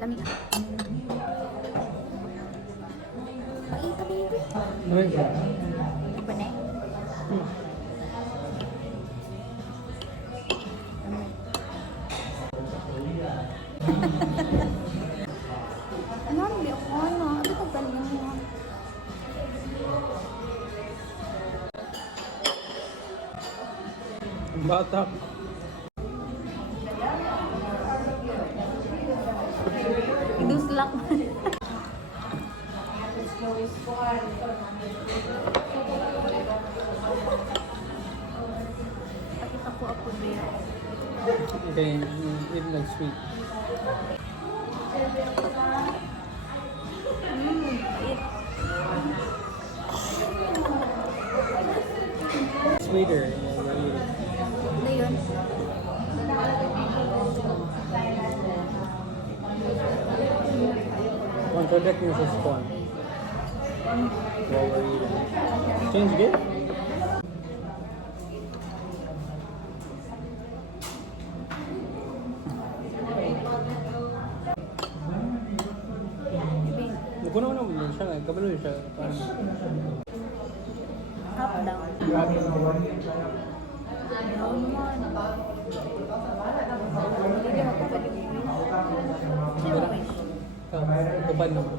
Lamig ka. Kain ka, baby. Ayun siya. Iba na eh. Ano, hindi ako ano. Ano ka ba niya? Ang bata. Iduslak. Pakita po ako there. Okay, eat like sweet. It. Sweeter. Yeah, you eat it. Ano yun? Contradict mo sa spawn. While we're eating. Change good? Nagkunaw na mo din siya. Kabalo siya. Parang Up down. grabe. Down naman. Hindi ako pwede. Hindi ako pwede. Tupad naman.